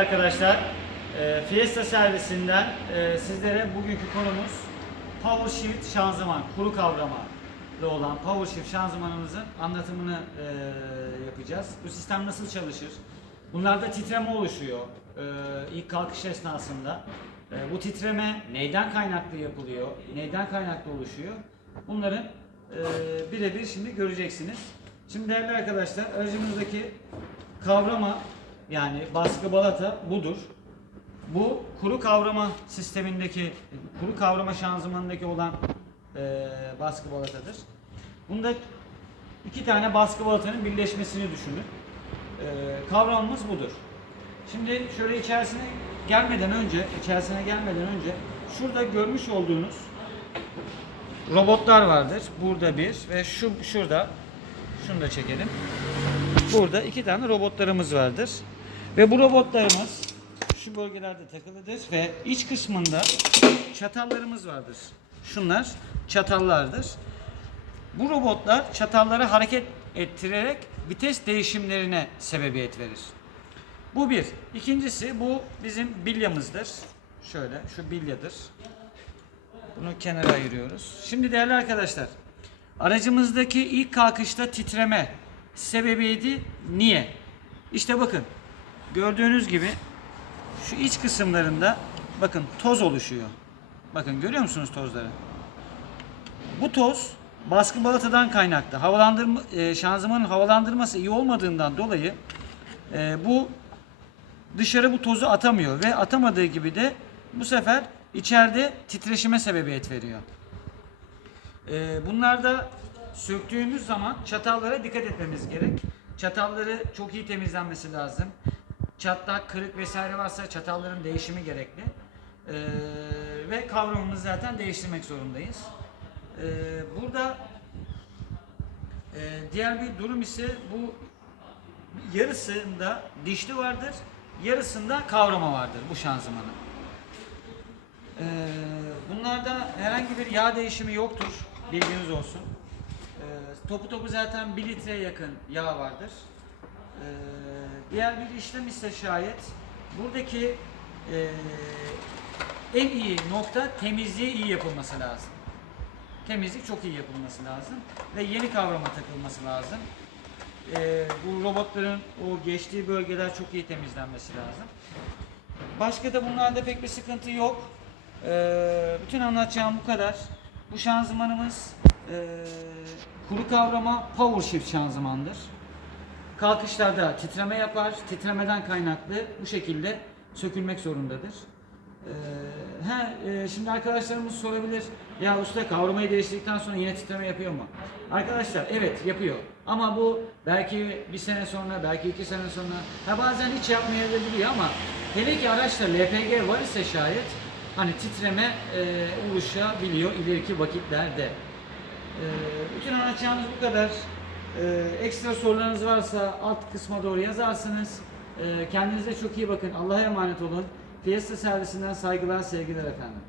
Arkadaşlar, e, Fiesta servisinden e, sizlere bugünkü konumuz Power Shift şanzıman, kuru kavramalı olan Power Shift şanzımanımızın anlatımını e, yapacağız. Bu sistem nasıl çalışır? Bunlarda titreme oluşuyor ilk kalkış esnasında. Bu titreme neyden kaynaklı yapılıyor, neyden kaynaklı oluşuyor? Bunların birebir şimdi göreceksiniz. Şimdi değerli arkadaşlar, aracımızdaki kavrama yani baskı balata budur. Bu kuru kavrama sistemindeki, kuru kavrama şanzımanındaki olan e, baskı balatadır. Bunda iki tane baskı balatanın birleşmesini düşünün. E, kavramımız budur. Şimdi şöyle içerisine gelmeden önce, içerisine gelmeden önce şurada görmüş olduğunuz robotlar vardır. Burada bir ve şu şurada şunu da çekelim. Burada iki tane robotlarımız vardır. Ve bu robotlarımız şu bölgelerde takılıdır ve iç kısmında çatallarımız vardır. Şunlar çatallardır. Bu robotlar çatalları hareket ettirerek vites değişimlerine sebebiyet verir. Bu bir. İkincisi bu bizim bilyamızdır. Şöyle şu bilyadır. Bunu kenara ayırıyoruz. Şimdi değerli arkadaşlar, aracımızdaki ilk kalkışta titreme sebebiyeti niye? İşte bakın, gördüğünüz gibi şu iç kısımlarında bakın toz oluşuyor. Bakın görüyor musunuz tozları? Bu toz baskı balatadan kaynaklı. Havalandırma, e, şanzımanın havalandırması iyi olmadığından dolayı e, bu dışarı bu tozu atamıyor ve atamadığı gibi de bu sefer içeride titreşime sebebiyet veriyor. Ee, bunlarda söktüğümüz zaman çatallara dikkat etmemiz gerek. Çatalları çok iyi temizlenmesi lazım. Çatlak, kırık vesaire varsa çatalların değişimi gerekli. Ee, ve kavramımızı zaten değiştirmek zorundayız. Ee, burada e, diğer bir durum ise bu yarısında dişli vardır, yarısında kavrama vardır bu şanzımanın. Ee, bunlarda herhangi bir yağ değişimi yoktur. Bilginiz olsun. Ee, topu topu zaten 1 litreye yakın yağ vardır. Ee, diğer bir işlem ise şayet buradaki ee, en iyi nokta temizliği iyi yapılması lazım. Temizlik çok iyi yapılması lazım ve yeni kavrama takılması lazım. Ee, bu robotların o geçtiği bölgeler çok iyi temizlenmesi lazım. Başka da bunlarda pek bir sıkıntı yok. Ee, bütün anlatacağım bu kadar. Bu şanzımanımız ee, kuru kavrama power shift şanzımandır. Kalkışlarda titreme yapar. Titremeden kaynaklı bu şekilde sökülmek zorundadır. Ee, ha, e, şimdi arkadaşlarımız sorabilir. Ya usta kavramayı değiştirdikten sonra yine titreme yapıyor mu? Arkadaşlar evet yapıyor. Ama bu belki bir sene sonra, belki iki sene sonra, ha bazen hiç yapmayabiliyor ama hele ki araçta LPG var ise şayet hani titreme e, oluşabiliyor ileriki vakitlerde. E, bütün anlatacağımız bu kadar. E, ekstra sorularınız varsa alt kısma doğru yazarsınız. E, kendinize çok iyi bakın. Allah'a emanet olun. Fiesta servisinden saygılar, sevgiler efendim.